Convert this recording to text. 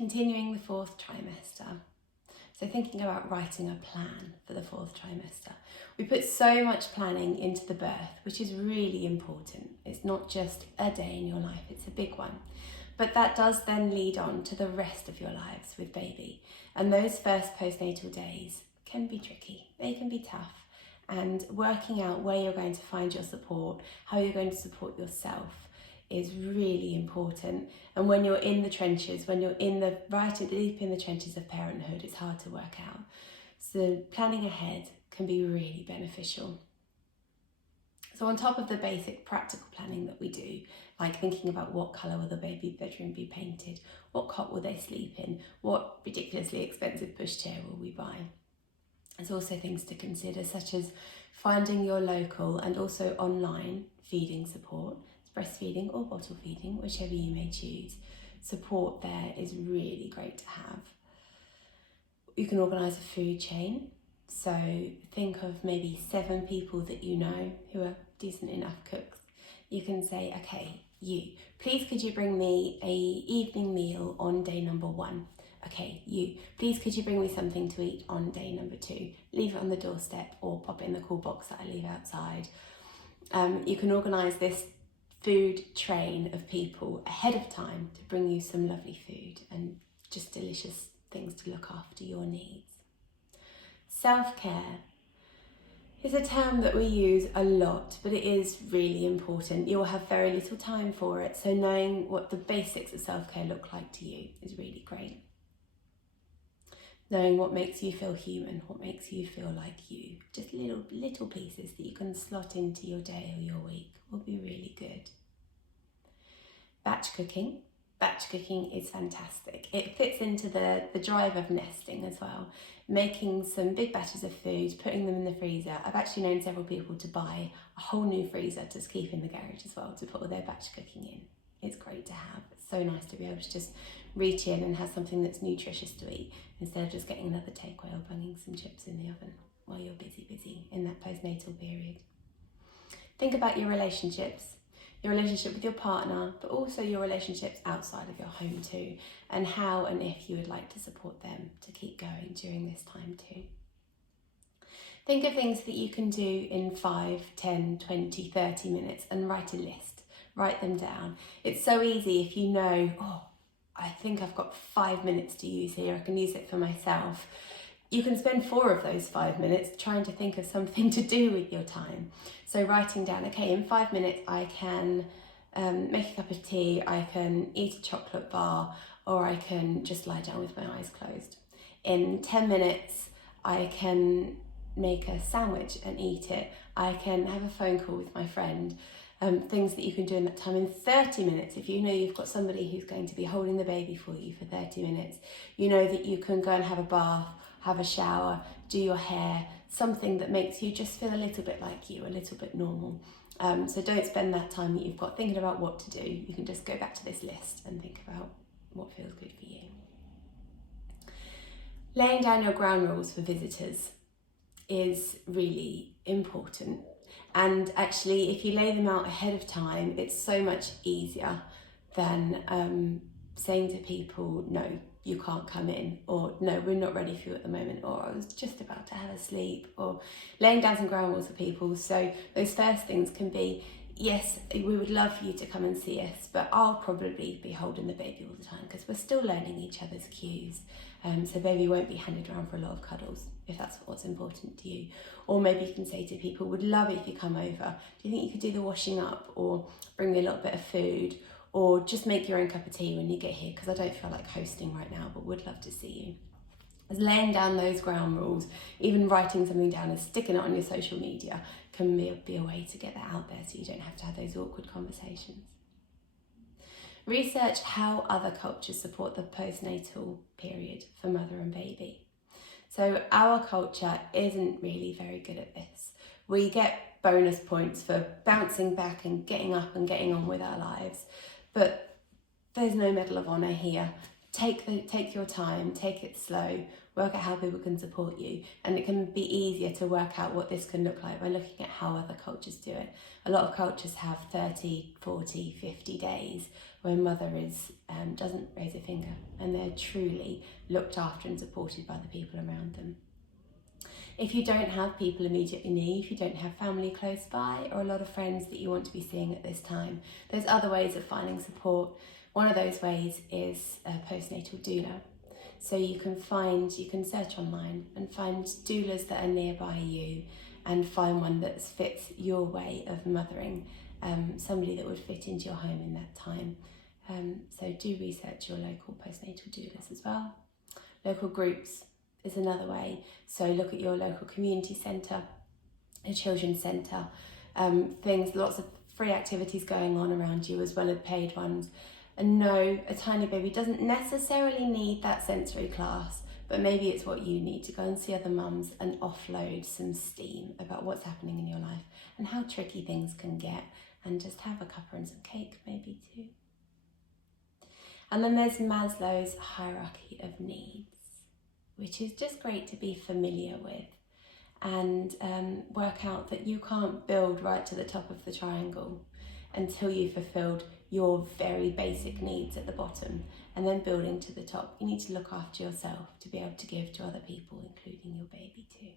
continuing the fourth trimester. So thinking about writing a plan for the fourth trimester. We put so much planning into the birth, which is really important. It's not just a day in your life, it's a big one. But that does then lead on to the rest of your lives with baby. And those first postnatal days can be tricky, they can be tough. And working out where you're going to find your support, how you're going to support yourself is really important. And when you're in the trenches, when you're right deep in the trenches of parenthood, it's hard to work out. So planning ahead can be really beneficial. So on top of the basic practical planning that we do, like thinking about what colour will the baby bedroom be painted, what cot will they sleep in, what ridiculously expensive pushchair will we buy. There's also things to consider, such as finding your local and also online feeding support, breastfeeding or bottle feeding, whichever you may choose. Support there is really great to have. You can organise a food chain. So think of maybe 7 people that you know who are decent enough cooks. You can say, okay, please could you bring me a evening meal on day number 1? Okay, please could you bring me something to eat on day number 2? Leave it on the doorstep or pop it in the cool box that I leave outside. You can organise this food train of people ahead of time to bring you some lovely food and just delicious things to look after your needs. Self-care is a term that we use a lot, but it is really important. You'll have very little time for it, so knowing what the basics of self-care look like to you is really great. Knowing what makes you feel human, what makes you feel like you. Just little pieces that you can slot into your day or your week will be really good. Batch cooking. Batch cooking is fantastic. It fits into the drive of nesting as well. Making some big batches of food, putting them in the freezer. I've actually known several people to buy a whole new freezer to keep in the garage as well, to put all their batch cooking in. It's great to have. It's so nice to be able to just reach in and have something that's nutritious to eat instead of just getting another takeaway or banging some chips in the oven while you're busy in that postnatal period. Think about your relationships with your partner, but also your relationships outside of your home too, and how and if you would like to support them to keep going during this time too. Think of things that you can do in 5, 10, 20, 30 minutes and write a list. Write them down. It's so easy if you know, I think I've got 5 minutes to use here, I can use it for myself. You can spend 4 of those 5 minutes trying to think of something to do with your time. So writing down, okay, in 5 minutes I can make a cup of tea, I can eat a chocolate bar, or I can just lie down with my eyes closed. In 10 minutes I can make a sandwich and eat it. I can have a phone call with my friend. Things that you can do in that time. In 30 minutes, if you know you've got somebody who's going to be holding the baby for you for 30 minutes, you know that you can go and have a bath, have a shower, do your hair, something that makes you just feel a little bit like you, a little bit normal. So don't spend that time that you've got thinking about what to do. You can just go back to this list and think about what feels good for you. Laying down your ground rules for visitors is really important. And actually, if you lay them out ahead of time, it's so much easier than saying to people, no, you can't come in, or no, we're not ready for you at the moment, or I was just about to have a sleep, or laying down some ground rules for people. So those first things can be, yes, we would love for you to come and see us, but I'll probably be holding the baby all the time because we're still learning each other's cues. So baby won't be handed around for a lot of cuddles if that's what's important to you. Or maybe you can say to people, would love it if you come over. Do you think you could do the washing up, or bring me a little bit of food, or just make your own cup of tea when you get here because I don't feel like hosting right now, but would love to see you. As laying down those ground rules, even writing something down and sticking it on your social media can be a way to get that out there so you don't have to have those awkward conversations. Research how other cultures support the postnatal period for mother and baby. So our culture isn't really very good at this. We get bonus points for bouncing back and getting up and getting on with our lives, but there's no Medal of Honour here. take your time, take it slow, work out how people can support you, and it can be easier to work out what this can look like by looking at how other cultures do it. A lot of cultures have 30, 40, 50 days where mother doesn't raise a finger, and they're truly looked after and supported by the people around them. If you don't have people immediately near you, if you don't have family close by or a lot of friends that you want to be seeing at this time, there's other ways of finding support. One of those ways is a postnatal doula. So you can search online and find doulas that are nearby you, and find one that fits your way of mothering, somebody that would fit into your home in that time. So do research your local postnatal doulas as well. Local groups is another way. So look at your local community centre, a children's centre, lots of free activities going on around you as well as paid ones. And no, a tiny baby doesn't necessarily need that sensory class, but maybe it's what you need to go and see other mums and offload some steam about what's happening in your life and how tricky things can get, and just have a cuppa and some cake maybe too. And then there's Maslow's hierarchy of needs, which is just great to be familiar with, and work out that you can't build right to the top of the triangle until you've fulfilled your very basic needs at the bottom, and then building to the top. You need to look after yourself to be able to give to other people, including your baby too.